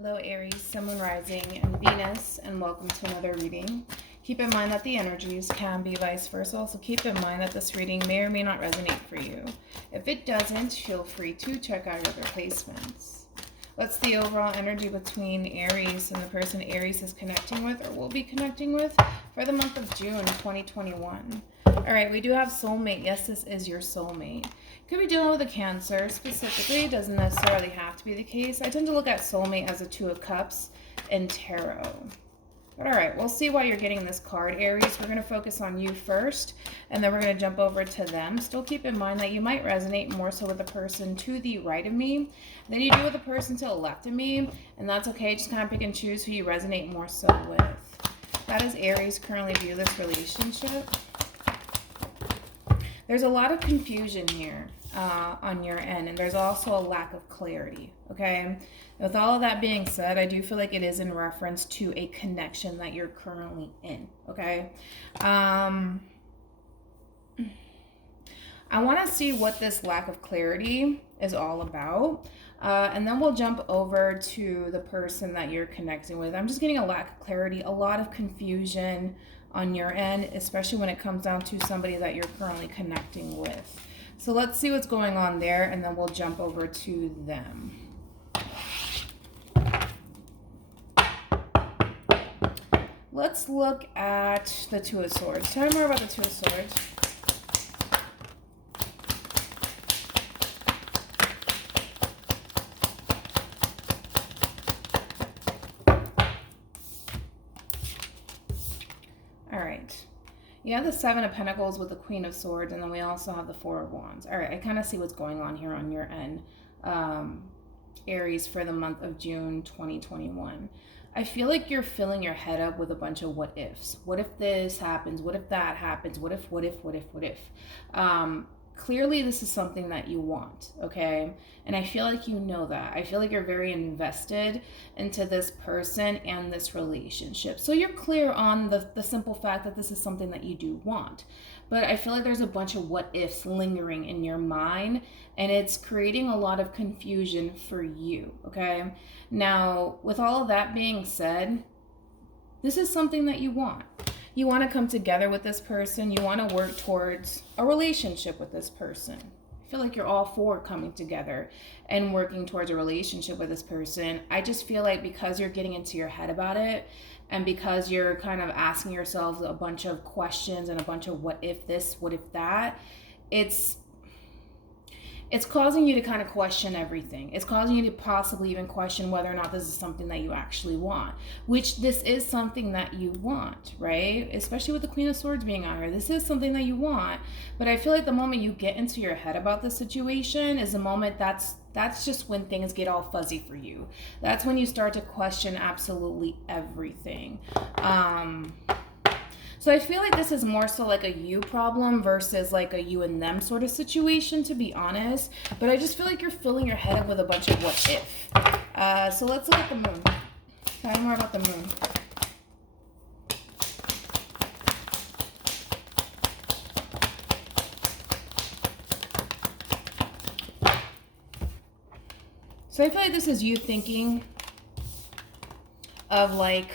Hello Aries, Sun, Moon, Rising, and Venus, and welcome to another reading. Keep in mind that the energies can be vice versa. Also keep in mind that this reading may or may not resonate for you. If it doesn't, feel free to check out your other placements. What's the overall energy between Aries and the person Aries is connecting with or will be connecting with for the month of June 2021? All right, we do have soulmate. Yes, this is your soulmate. Could be dealing with a Cancer specifically. It doesn't necessarily have to be the case. I tend to look at soulmate as a Two of Cups and Tarot. But all right, we'll see why you're getting this card, Aries. We're going to focus on you first, and then we're going to jump over to them. Still keep in mind that you might resonate more so with the person to the right of me than you do with the person to the left of me, and that's okay. Just kind of pick and choose who you resonate more so with. That is Aries currently view this relationship. There's a lot of confusion here on your end, and there's also a lack of clarity, okay? With all of that being said, I do feel like it is in reference to a connection that you're currently in, okay? I want to see what this lack of clarity is all about, and then we'll jump over to the person that you're connecting with. I'm just getting a lack of clarity, a lot of confusion on your end, especially when it comes down to somebody that you're currently connecting with. So let's see what's going on there, and then we'll jump over to them. Let's look at the Two of Swords. Tell me more about the Two of Swords. All right. You have the Seven of Pentacles with the Queen of Swords, and then we also have the Four of Wands. All right, I kind of see what's going on here on your end, Aries, for the month of June 2021. I feel like you're filling your head up with a bunch of what ifs. What if this happens? What if that happens? What if? Clearly, this is something that you want, okay? And I feel like you know that. I feel like you're very invested into this person and this relationship. So you're clear on the simple fact that this is something that you do want. But I feel like there's a bunch of what ifs lingering in your mind, and it's creating a lot of confusion for you, okay? Now, with all of that being said, this is something that you want. You want to come together with this person. You want to work towards a relationship with this person. I feel like you're all for coming together and working towards a relationship with this person. I just feel like because you're getting into your head about it, and because you're kind of asking yourself a bunch of questions and a bunch of what if this, what if that, it's causing you to kind of question everything. It's causing you to possibly even question whether or not this is something that you actually want, which this is something that you want, right? Especially with the Queen of Swords being on here. This is something that you want, but I feel like the moment you get into your head about the situation is the moment that's just when things get all fuzzy for you. That's when you start to question absolutely everything. So I feel like this is more so like a you problem versus like a you and them sort of situation, to be honest. But I just feel like you're filling your head up with a bunch of what if. So let's look at the moon. Tell me more about the moon. So I feel like this is you thinking of like,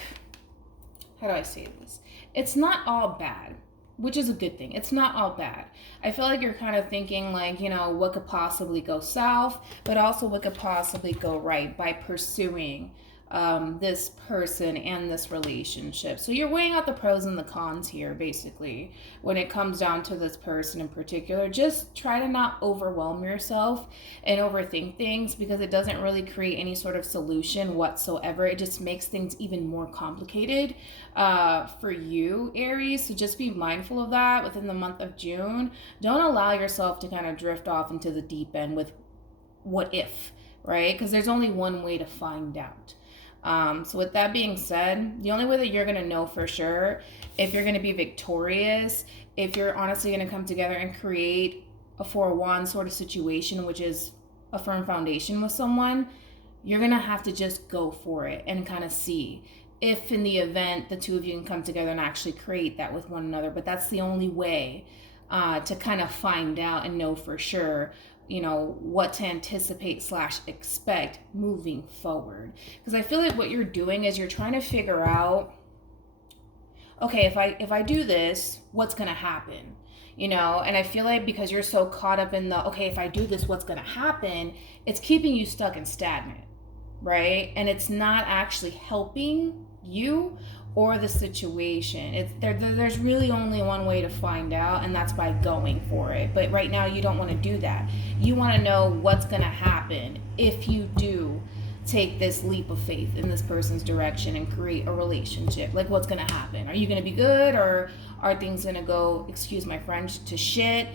how do I say this? It's not all bad, which is a good thing. It's not all bad. I feel like you're kind of thinking like, you know, what could possibly go south, but also what could possibly go right by pursuing this person and this relationship. So you're weighing out the pros and the cons here, basically, when it comes down to this person in particular. Just try to not overwhelm yourself and overthink things, because it doesn't really create any sort of solution whatsoever. It just makes things even more complicated for you, Aries. So just be mindful of that within the month of June. Don't allow yourself to kind of drift off into the deep end with what if, right? Because there's only one way to find out. So with that being said, the only way that you're going to know for sure if you're going to be victorious, if you're honestly going to come together and create a Four of Wands sort of situation, which is a firm foundation with someone, you're going to have to just go for it and kind of see if in the event the two of you can come together and actually create that with one another. But that's the only way to kind of find out and know for sure what to anticipate / expect moving forward. Because I feel like what you're doing is you're trying to figure out, okay, if I do this, what's going to happen? And I feel like because you're so caught up in the, okay, if I do this, what's going to happen? It's keeping you stuck and stagnant, right? And it's not actually helping you or the situation. There's really only one way to find out, and that's by going for it. But right now you don't want to do that. You want to know what's going to happen if you do take this leap of faith in this person's direction and create a relationship. Like, what's going to happen? Are you going to be good, or are things going to go, excuse my French, to shit?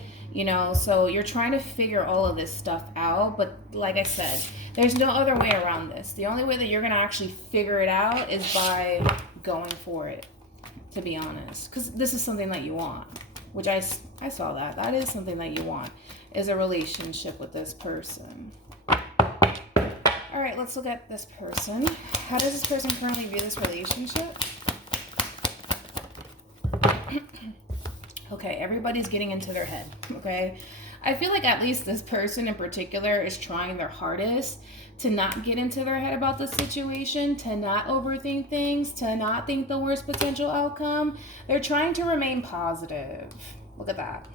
So you're trying to figure all of this stuff out. But like I said, there's no other way around this. The only way that you're going to actually figure it out is by going for it, to be honest. Because this is something that you want, which I saw that is something that you want, is a relationship with this person. All right, let's look at this person. How does this person currently view this relationship? Okay, everybody's getting into their head, okay? I feel like at least this person in particular is trying their hardest to not get into their head about the situation, to not overthink things, to not think the worst potential outcome. They're trying to remain positive. Look at that.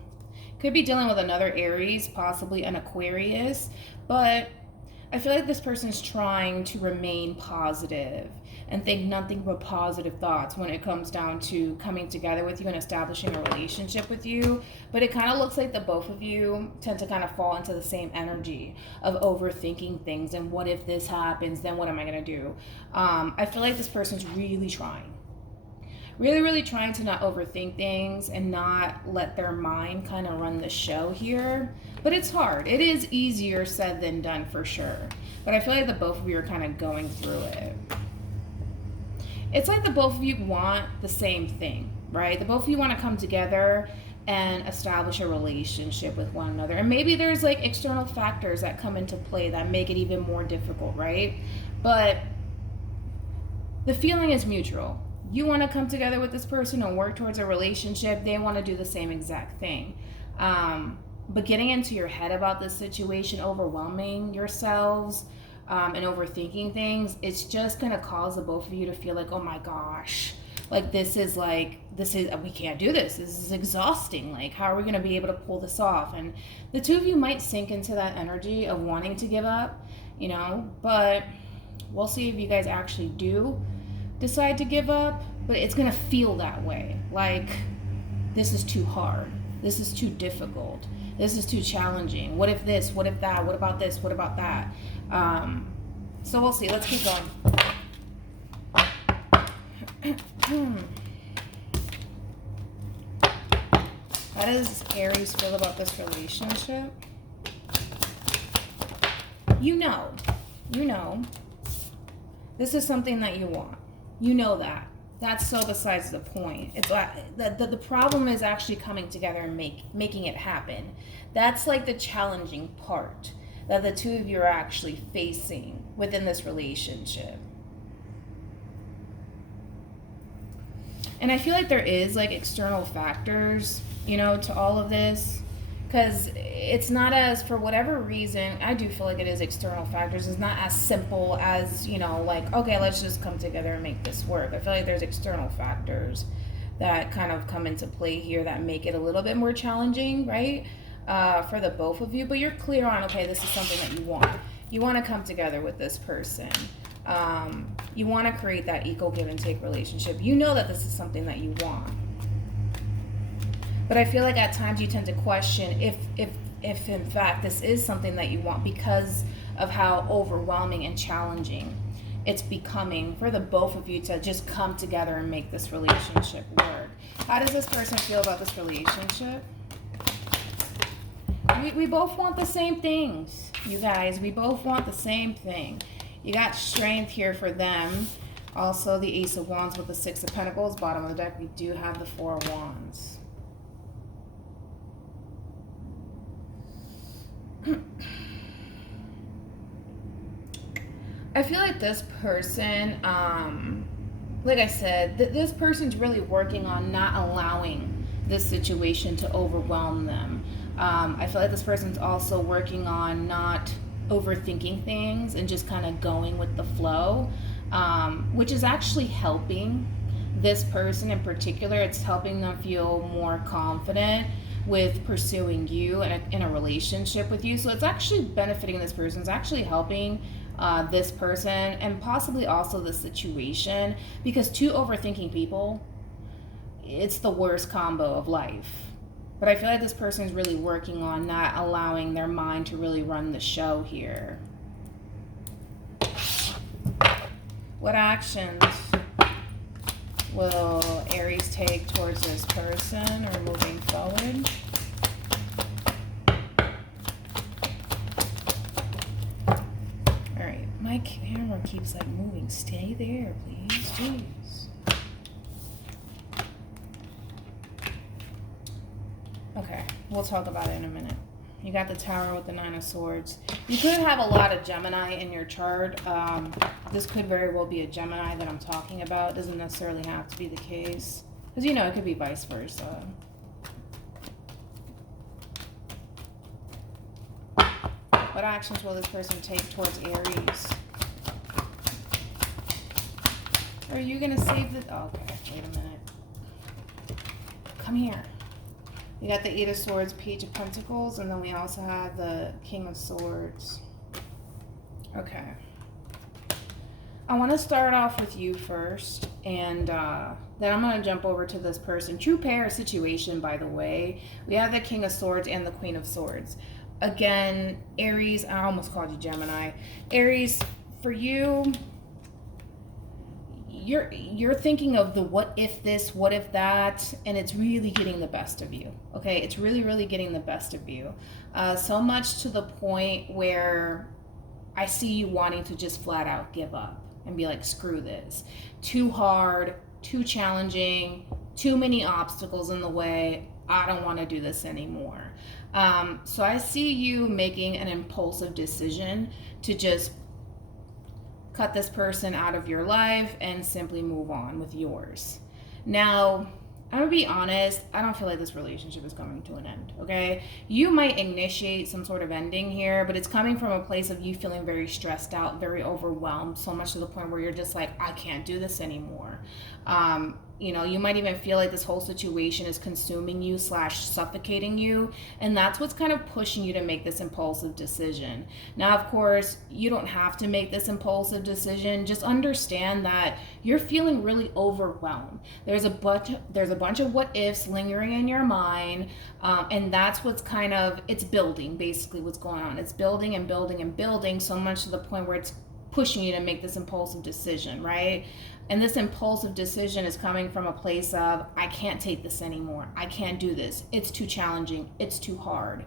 Could be dealing with another Aries, possibly an Aquarius, but I feel like this person's trying to remain positive and think nothing but positive thoughts when it comes down to coming together with you and establishing a relationship with you. But it kind of looks like the both of you tend to kind of fall into the same energy of overthinking things. And what if this happens? Then what am I going to do? I feel like this person's really trying. Really trying to not overthink things and not let their mind kind of run the show here. But it's hard. It is easier said than done for sure. But I feel like the both of you are kind of going through it. It's like the both of you want the same thing, right? The both of you want to come together and establish a relationship with one another. And maybe there's like external factors that come into play that make it even more difficult, right? But the feeling is mutual. You want to come together with this person and work towards a relationship. They want to do the same exact thing. But getting into your head about this situation, overwhelming yourselves, and overthinking things, it's just going to cause the both of you to feel like, oh my gosh, like we can't do this. This is exhausting. Like, how are we going to be able to pull this off? And the two of you might sink into that energy of wanting to give up, but we'll see if you guys actually do decide to give up. But it's going to feel that way. Like, this is too hard. This is too difficult. This is too challenging. What if this? What if that? What about this? What about that? So we'll see. Let's keep going. How does Aries feel about this relationship? You know. This is something that you want. You know that. That's so besides the point. It's the problem is actually coming together and making it happen. That's like the challenging part that the two of you are actually facing within this relationship. And I feel like there is like external factors, to all of this. Because it's not as, for whatever reason, I do feel like it is external factors. It's not as simple as, like, okay, let's just come together and make this work. I feel like there's external factors that kind of come into play here that make it a little bit more challenging, right? For the both of you. But you're clear on, okay, this is something that you want. You want to come together with this person. You want to create that equal give and take relationship. You know that this is something that you want. But I feel like at times you tend to question if in fact this is something that you want, because of how overwhelming and challenging it's becoming for the both of you to just come together and make this relationship work. How does this person feel about this relationship? We both want the same things, you guys. We both want the same thing. You got strength here for them. Also, the Ace of Wands with the Six of Pentacles. Bottom of the deck, we do have the Four of Wands. I feel like this person, like I said, this person's really working on not allowing this situation to overwhelm them. I feel like this person's also working on not overthinking things and just kind of going with the flow, which is actually helping this person in particular. It's helping them feel more confident with pursuing you in a relationship with you. So it's actually benefiting this person. It's actually helping this person and possibly also the situation, because two overthinking people, it's the worst combo of life. But I feel like this person is really working on not allowing their mind to really run the show here. What actions will Aries take towards this person or moving forward? All right, my camera keeps like moving. Stay there, please. Jeez. Okay, we'll talk about it in a minute. You got the Tower with the Nine of Swords. You could have a lot of Gemini in your chart. This could very well be a Gemini that I'm talking about. It doesn't necessarily have to be the case. Because, you know, it could be vice versa. What actions will this person take towards Aries? Are you going to save the... Oh, okay, wait a minute. Come here. We got the Eight of Swords, Page of Pentacles, and then we also have the King of Swords. Okay. I want to start off with you first, and then I'm going to jump over to this person. True pair situation, by the way. We have the King of Swords and the Queen of Swords. Again, Aries, I almost called you Gemini. Aries, for you... You're thinking of the what if this, what if that, and it's really getting the best of you, okay? It's really getting the best of you. So much to the point where I see you wanting to just flat out give up and be like, screw this. Too hard, too challenging, too many obstacles in the way. I don't want to do this anymore. So I see you making an impulsive decision to just cut this person out of your life and simply move on with yours. Now, I'm gonna be honest, I don't feel like this relationship is coming to an end, okay? You might initiate some sort of ending here, but it's coming from a place of you feeling very stressed out, very overwhelmed, so much to the point where you're just like, I can't do this anymore. You know, you might even feel like this whole situation is consuming you / suffocating you, and that's what's kind of pushing you to make this impulsive decision. Now, of course, you don't have to make this impulsive decision. Just understand that you're feeling really overwhelmed. There's a bunch of what ifs lingering in your mind, and that's what's kind of, it's building, basically what's going on. It's building and building and building so much to the point where it's pushing you to make this impulsive decision, right? And this impulsive decision is coming from a place of, I can't take this anymore. I can't do this. It's too challenging. It's too hard.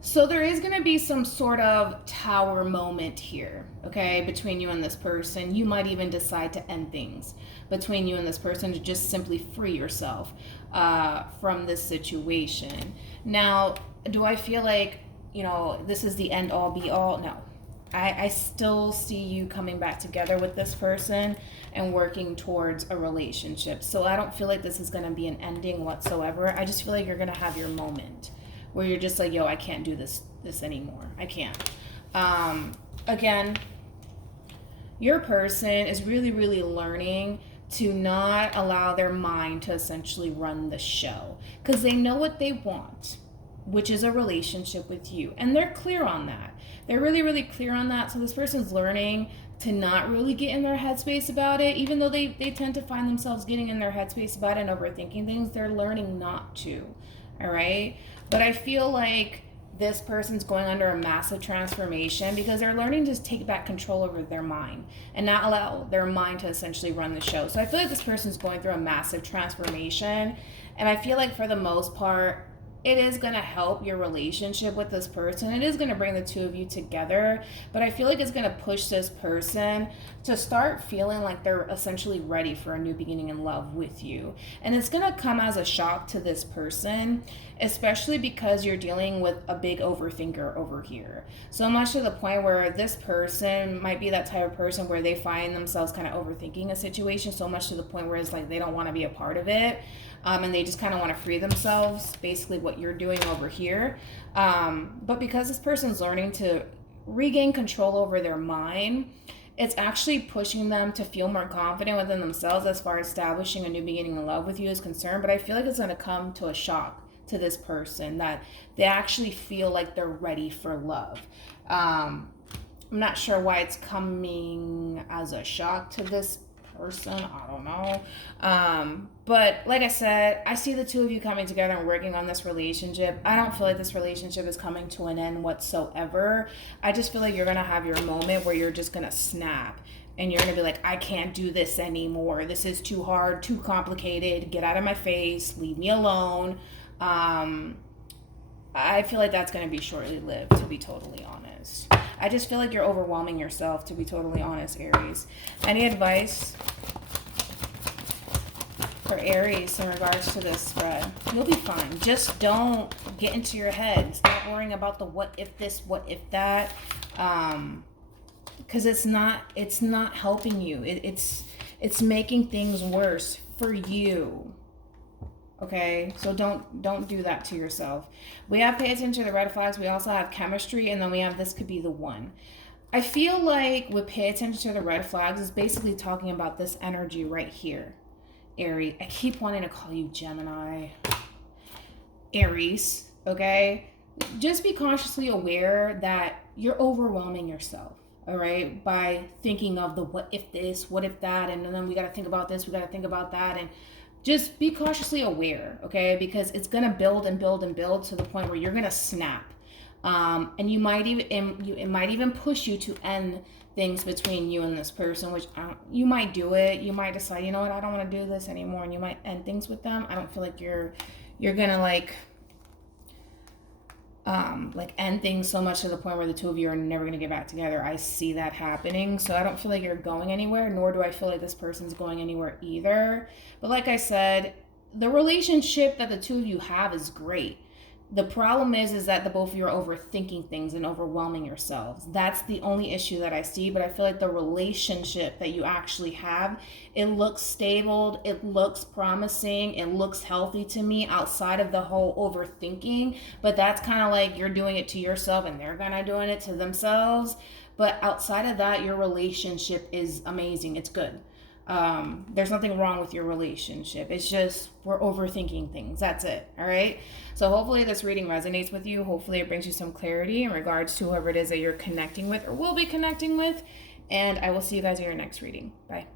So there is going to be some sort of tower moment here, okay, between you and this person. You might even decide to end things between you and this person to just simply free yourself from this situation. Now, do I feel like, you know, this is the end all be all? No. I still see you coming back together with this person and working towards a relationship. So I don't feel like this is going to be an ending whatsoever. I just feel like you're going to have your moment where you're just like, yo, I can't do this anymore. I can't. Again, your person is really learning to not allow their mind to essentially run the show, because they know what they want, which is a relationship with you. And they're clear on that. They're really clear on that. So this person's learning to not really get in their headspace about it, even though they tend to find themselves getting in their headspace about it and overthinking things. They're learning not to, all right? But I feel like this person's going under a massive transformation because they're learning to take back control over their mind and not allow their mind to essentially run the show. So I feel like this person's going through a massive transformation. And I feel like for the most part, it is going to help your relationship with this person. It is going to bring the two of you together, but I feel like it's going to push this person to start feeling like they're essentially ready for a new beginning in love with you. And it's going to come as a shock to this person, especially because you're dealing with a big overthinker over here. So much to the point where this person might be that type of person where they find themselves kind of overthinking a situation, so much to the point where it's like they don't want to be a part of it. And they just kind of want to free themselves, basically what you're doing over here. But because this person's learning to regain control over their mind, it's actually pushing them to feel more confident within themselves as far as establishing a new beginning in love with you is concerned. But I feel like it's going to come to a shock to this person that they actually feel like they're ready for love. I'm not sure why it's coming as a shock to this person. I don't know. But like I said, I see the two of you coming together and working on this relationship. I don't feel like this relationship is coming to an end whatsoever. I just feel like you're going to have your moment where you're just going to snap and you're going to be like, I can't do this anymore. This is too hard, too complicated. Get out of my face. Leave me alone. I feel like that's going to be shortly lived, to be totally honest. I just feel like you're overwhelming yourself, to be totally honest, Aries. Any advice for Aries in regards to this spread? You'll be fine. Just don't get into your head. Stop worrying about the what if this, what if that. Because it's not helping you. It's making things worse for you. Okay, so don't do that to yourself. We have pay attention to the red flags. We also have chemistry, and then we have this could be the one. I feel like with pay attention to the red flags is basically talking about this energy right here. Aries. I keep wanting to call you Gemini. Aries, okay? Just be consciously aware that you're overwhelming yourself, all right? By thinking of the what if this, what if that, and then we got to think about this, we got to think about that, and just be cautiously aware, okay? Because it's going to build and build and build to the point where you're going to snap. And it might even push you to end things between you and this person, which you might do it. You might decide, you know what, I don't want to do this anymore, and you might end things with them. I don't feel like you're going to like end things so much to the point where the two of you are never going to get back together. I see that happening. So I don't feel like you're going anywhere, nor do I feel like this person's going anywhere either. But like I said, the relationship that the two of you have is great. The problem is that the both of you are overthinking things and overwhelming yourselves. That's the only issue that I see. But I feel like the relationship that you actually have, it looks stable, it looks promising, it looks healthy to me outside of the whole overthinking. But that's kind of like you're doing it to yourself and they're kind of doing it to themselves. But outside of that, your relationship is amazing. It's good. There's nothing wrong with your relationship. It's just we're overthinking things. That's it. All right. So hopefully this reading resonates with you. Hopefully it brings you some clarity in regards to whoever it is that you're connecting with or will be connecting with. And I will see you guys in your next reading. Bye.